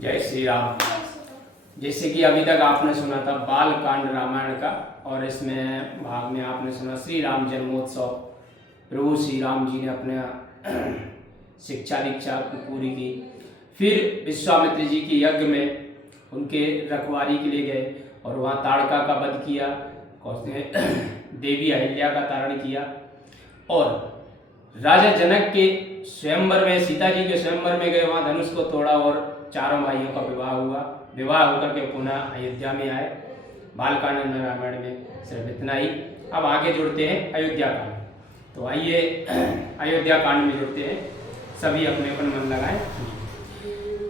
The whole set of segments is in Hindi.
जय श्री राम। जैसे कि अभी तक आपने सुना था बाल कांड रामायण का, और इसमें भाग में आपने सुना श्री राम जन्मोत्सव। प्रभु श्री राम जी ने अपने शिक्षा दीक्षा पूरी की, फिर विश्वामित्र जी के यज्ञ में उनके रखवारी के लिए गए और वहाँ ताड़का का वध किया, देवी अहिल्या का तारण किया, और राजा जनक के स्वयंवर में, सीता जी के स्वयंवर में गए, वहाँ धनुष को तोड़ा और चारों भाइयों का विवाह हुआ। विवाह होकर के पुनः अयोध्या में आए। बालकांड रामायण में सिर्फ इतना ही। अब आगे जुड़ते हैं अयोध्या कांड। तो आइए अयोध्या कांड में जुड़ते हैं, सभी अपने अपन मन लगाएं।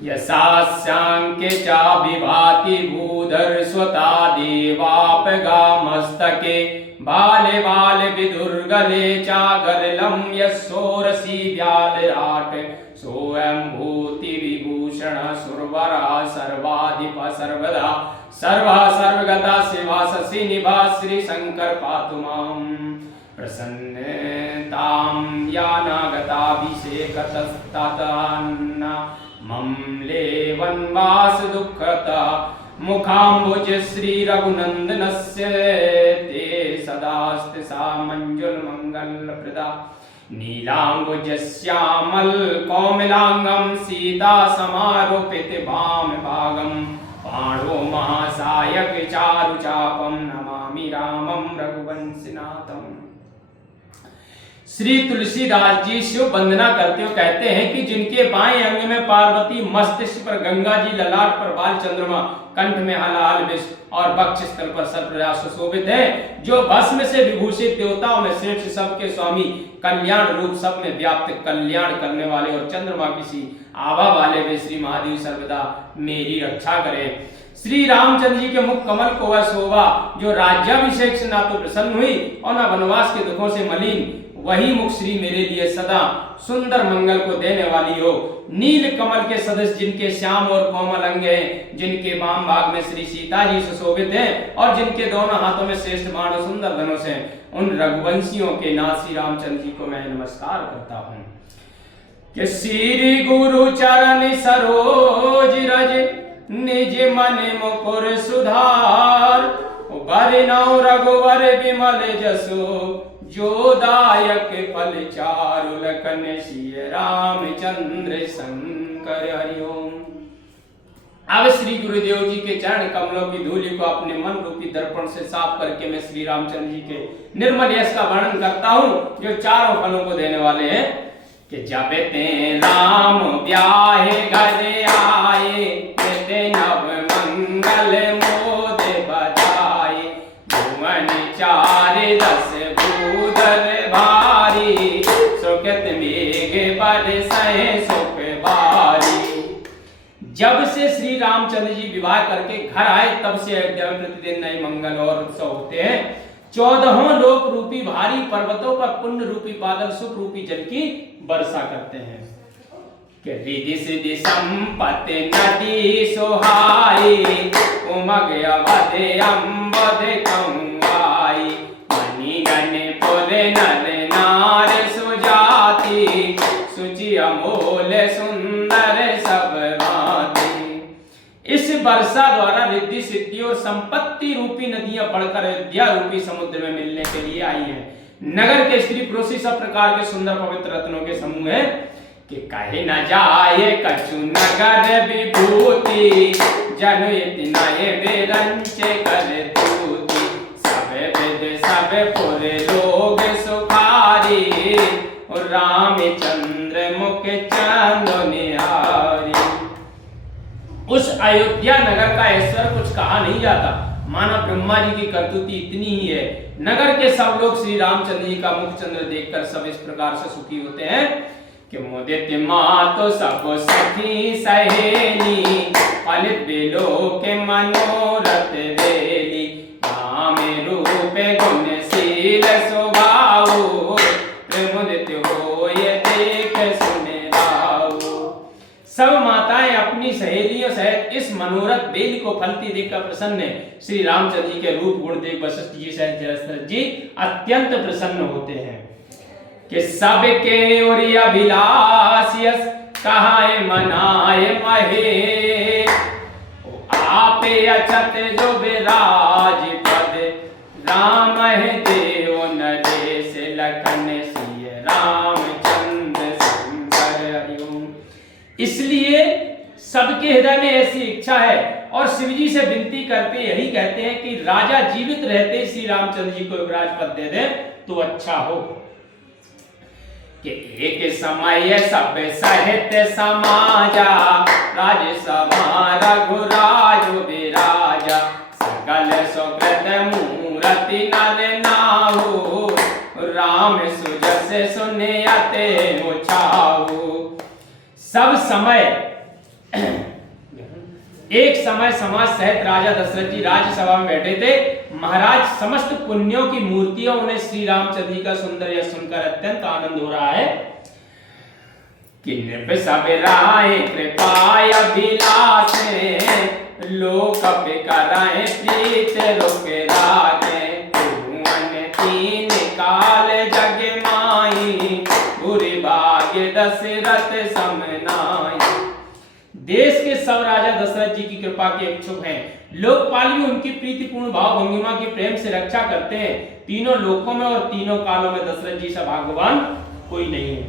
यशास्यांके चा विभाति भूधर स्वता देवापगा मस्तके बाले बाले विदुर्गले चागरलम यशोरसी व्यालराट सोयं भूति विभूषण सुरवरा सर्वाधिप सर्वदा सर्वा सर्वगता शिवा शशि निभा श्री शंकर पातु मां प्रसन्नतां यानागताभिषेकतस्तान्ना मम लेवन्वास दुःखता मुखाम्बुज श्री रघुनंदनस्य ते सदास्ति सा मंजुल मंगल प्रदा नीलांबुज श्यामल कौमलांगम सीता समारोपित भाम भागम पाणो महासायक चारु चापम नमामि रामम रघुवंशनाथम। श्री तुलसीदास जी शिव वंदना करते हुए कहते हैं कि जिनके बाएं अंग में पार्वती, मस्तिष्क पर गंगा जी, ललाट पर बाल चंद्रमा, कंठ में हलाल विष और वक्षस्थल पर सर्पराज सुशोभित है, जो भस्म से विभूषित देवताओं में श्रेष्ठ, सबके स्वामी, कल्याण रूप, सब में व्याप्त, कल्याण करने वाले और चंद्रमा किसी आभा वाले वे श्री महादेव सर्वदा मेरी रक्षा करें। श्री रामचंद्र जी के मुख कमल को वह शोभा जो राज्याभिषेक से ना तो प्रसन्न हुई और ना वनवास के दुखों से मलिन, वही मुख श्री मेरे लिए सदा सुंदर मंगल को देने वाली हो। नील कमल के सदस्य जिनके श्याम और कोमल अंग हैं, जिनके वाम भाग में श्री सीता जी सुशोभित हैं और जिनके दोनों हाथों में श्रेष्ठ बाण और सुंदर धनुष हैं, उन रघुवंशियों के नाथ श्री रामचंद्र जी को मैं नमस्कार करता हूँ। कि श्री गुरु चरण सरोज रज निज मन मुकुर सुधार, बरनौ रघुवर विमल जसु जो दायक फल चारु लखन सिय रामचंद्र शंकर हरि ओम। अब श्री गुरुदेव जी के चरण कमलों की धूलि को अपने मन रूपी दर्पण से साफ करके मैं श्री रामचंद्र जी के निर्मल यश का वर्णन करता हूँ, जो चारों फलों को देने वाले हैं। कि जब ते राम ब्याहे घर आए, ते नव मंगल मोद बधाए, भुवन चार दस भूधर भारी, सुकृत मेघ बरसै सुख बारी। जब से श्री रामचंद्र जी विवाह करके घर आए, तब से अयोध्या में प्रतिदिन नए मंगल और उत्सव होते हैं। 14 लोक रूपी भारी पर्वतों पर पुण्य रूपी बादल सुख रूपी जल की वर्षा करते हैं। कि रिधि सिद्धि संपत्ति नदी सोहाई, उमग अवध अम्बद कौआई, मणिगण पुर नर नार सुजाति, सुचि अमोल सुंदर सब भांति। इस वर्षा द्वारा रिद्धि सिद्धि और संपत्ति रूपी नदियां बढ़कर अयोध्या रूपी समुद्र में मिलने के लिए आई हैं। नगर के स्त्री पुरुष सब प्रकार के सुंदर पवित्र रत्नों के समूह है। कि कहे न जाए कछु नगर विभूति, जन इतना बेरंचे कर दूती, सब विद सब पुर लोग सुखारी, और रामचंद्र मुख चंदो निहारी। उस अयोध्या नगर का ऐश्वर्य कुछ कहा नहीं जाता, माना ब्रह्मा जी की करतूती इतनी ही है। नगर के सब लोग श्री रामचंद्र जी का मुख चंद्र देखकर सब इस प्रकार से सुखी होते हैं कि मुदित मातो सब सखी सहेली, फलित बिलो के मनोरथ बेली, राम रूप गुणशील स्वभाव, प्रमुदित हो ये देख सुने भाव। सब माताएं अपनी सहेलियों सहित इस मनोरथ बेल को फलती देखकर प्रसन्न है। श्री रामचंद्र जी के रूप गुण देख वशिष्ठ जी सहित जयद्रथ जी अत्यंत प्रसन्न होते हैं। कि सबके ओर अभिलाष यस कहाए मनाए महे, आपे अछत जो विराज पद, राम है देव नरेश लखन सिय रामचंद्र शंकर हरिओम। इसलिए सबके हृदय में ऐसी इच्छा है और शिव जी से विनती करते यही कहते हैं कि राजा जीवित रहते श्री रामचंद्र जी को युवराज पद दे दे तो अच्छा हो। कि एक समय सब सहित समाजा, राजसभा रघुराज विराजा, सकल सुकृत मूरति नर नाहु, राम सुजस सुनियते मुछाहु। सब समय एक समय समाज सहित राजा दशरथ जी राज्यसभा में बैठे थे। महाराज समस्त पुण्यों की मूर्तियों, उन्हें श्री रामचंद्र जी का सुंदर यश सुनकर अत्यंत आनंद हो रहा है कि नृप सब राय कृपाय अभिलाष, लोक कराए प्रीत रुक राखे, तीन काल जग माई, बुरी भाग्य दशरथ समनाई। देश के सब राजा दशरथ जी की कृपा के इच्छुक हैं। लोकपाल भी उनकी प्रीतिपूर्ण भाव भंगिमा की प्रेम से रक्षा करते हैं। तीनों लोकों में और तीनों कालों में दशरथ जी से भाग्यवान कोई नहीं है।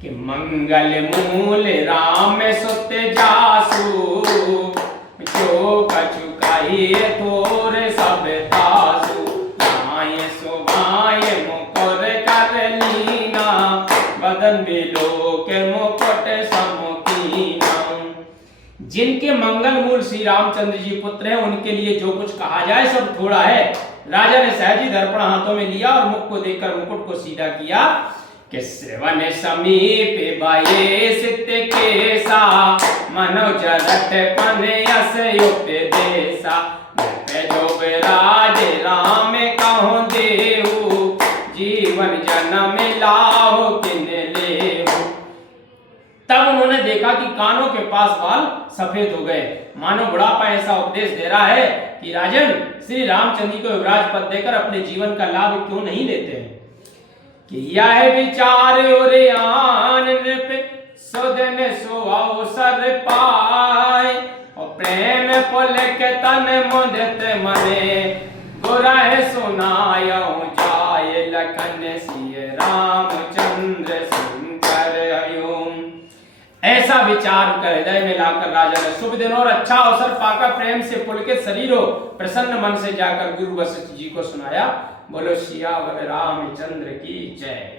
कि मंगल मूल राम सुत जासु, जो कछु कहिए थोर सब तासु, आए सुभाए मुकुर कर लीना, बदन बिलो के मुकुट समुकीना। जिनके मंगल मूल श्री रामचंद्र जी पुत्र हैं, उनके लिए जो कुछ कहा जाए सब थोड़ा है। राजा ने सहजी दर्पण हाथों में लिया और मुख को देखकर मुकुट को सीधा किया कि सेवन समीप बाये सित केसा, मनो जरत पन यस युक्त देसा, जो विराज राम कहो देहु, जीवन जन्म लाहो किन लेहु। तब उन्होंने देखा कि कानों के पास बाल सफेद हो गए, मानो बुढ़ापा ऐसा उपदेश दे रहा है कि राजन श्री रामचंद्र जी को युवराज पद देकर अपने जीवन का लाभ क्यों नहीं लेते हैं। कि यह विचार और आन नृप सुदन सो अवसर पाए, और प्रेम पुलक तन मुदित मने, गुरह सुनायऊ जाय लखन सिय रामचंद्र शंकर हरिओम। ऐसा विचार कर हृदय में लाकर राजा ने शुभ दिन और अच्छा अवसर पाकर प्रेम से पुलकित शरीर हो प्रसन्न मन से जाकर गुरु वशिष्ठ जी को सुनाया। बोलो सियावर रामचंद्र की जय।